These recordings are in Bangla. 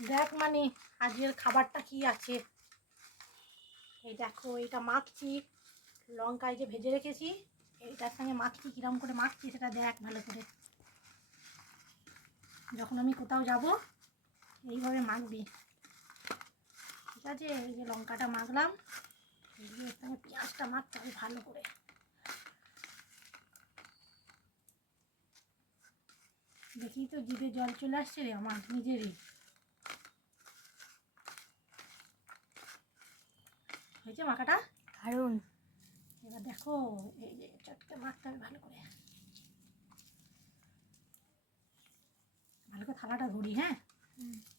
দেখ মানে আজকের খাবারটা কি আছে? এই দেখো এটা মাখছি। লঙ্কায় যে ভেজে রেখেছি, এইটার সঙ্গে মাখছি, কিরম করে মাখছি সেটা দেখ ভালো করে। যখন আমি কোথাও যাব, এইভাবে মাখবি। ঠিক আছে? এই যে লঙ্কাটা মাখলাম, এই সঙ্গে পেঁয়াজটা মাখতে হবে ভালো করে। দেখি তো জিভে জল চলে আসছে রে আমার নিজেরই। হয়েছে মাখাটা? দারুণ। এবার দেখো এই যে চটকে মাখতে হবে ভালো করে। ভালো করে থালাটা ধরি হ্যাঁ?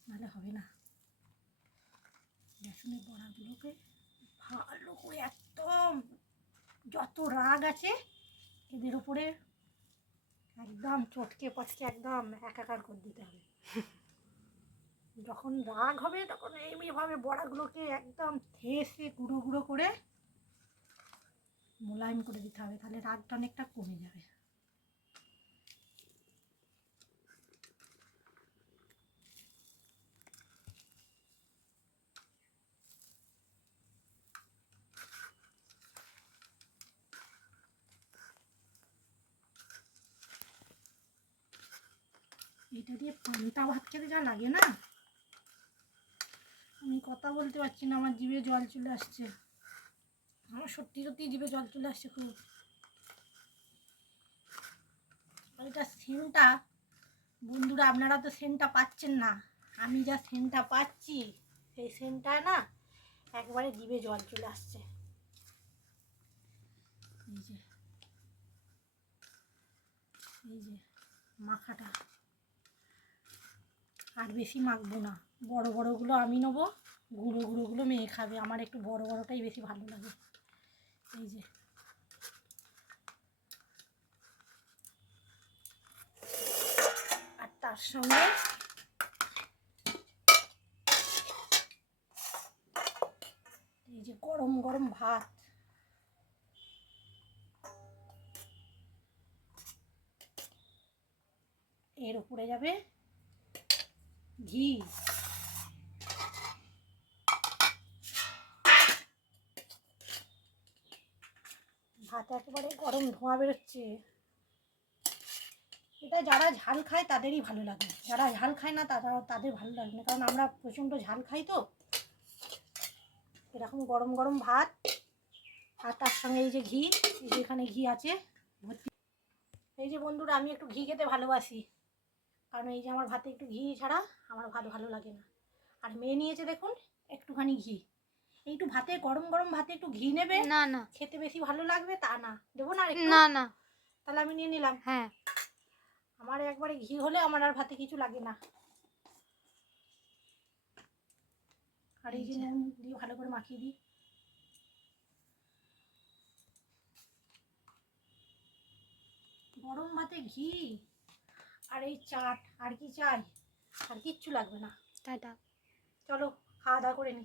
নাহলে হবে না। বেসনের বড়াগুলোকে ভালো করে একদম যত রাগ আছে এদের উপরে একদম চটকে পচকে একদম একাকার করে দিতে হবে। যখন রাগ হবে, তখন এইভাবে বড়াগুলোকে একদম থেসে গুঁড়ো গুঁড়ো করে মোলায়েম করে দিতে হবে, তাহলে রাগটা অনেকটা কমে যাবে। এটা দিয়ে পান্তা ভাত খেতে যা লাগে না? আমি কথা বলতে পারছি না, আমার জিভে জল চলে আসছে। আমার সত্যি সত্যি জিভে জল চলে আসছে খুব। এটা সেন্টটা, বন্ধুরা আপনারা তো সেন্টটা পাচ্ছেন না। আমি যা সেন্টটা পাচ্ছি, সেই সেন্টটা না একবারে জিভে জল চলে আসছে। এই যে এই যে, মাখাটা। আর বেশি মাখবো না। বড় বড়গুলো আমি নেব, গুঁড়ো গুঁড়োগুলো মেয়ে খাবে। আমার একটু বড় বড়টাই বেশি ভালো লাগে। এই যে। আর তার সঙ্গে এই যে গরম গরম ভাত। এর উপরে যাবে ঘি। ভাত একেবারে গরম ধোঁয়া বেরোচ্ছে। এটা যারা ঝাল খায় তাদেরই ভালো লাগে। যারা ঝাল খায় না তারা তাদের ভালো লাগে না। কারণ আমরা প্রচণ্ড ঝাল খাই তো। এরকম গরম গরম ভাত আর তার সঙ্গে এই যে ঘি, এই যে এখানে ঘি আছে। ভর্তি এই যে বন্ধুরা, আমি একটু ঘি খেতে ভালোবাসি। কারণ এই যে আমার ভাতে একটু ঘি ছাড়া আমার ভাত ভালো লাগে না। আর মেয়ে নিয়েছে দেখুন একটুখানি ঘি। একটু ভাতে গরম গরম ভাতে একটু ঘি নেবে না না। খেতে বেশি ভালো লাগবে তা না। দেবো না আর না না। তাহলে আমি নিয়ে নিলাম। হ্যাঁ। আমার একবারে ঘি হলে আমার আর ভাতে কিছু লাগে না। আর এই যে নুন দিয়ে ভালো করে মাখিয়ে দিই। গরম ভাতে ঘি? আর এই চাট আর কি চাই? আর কিচ্ছু লাগবে না। টাটা। চলো খাওয়া দাওয়া করে নি।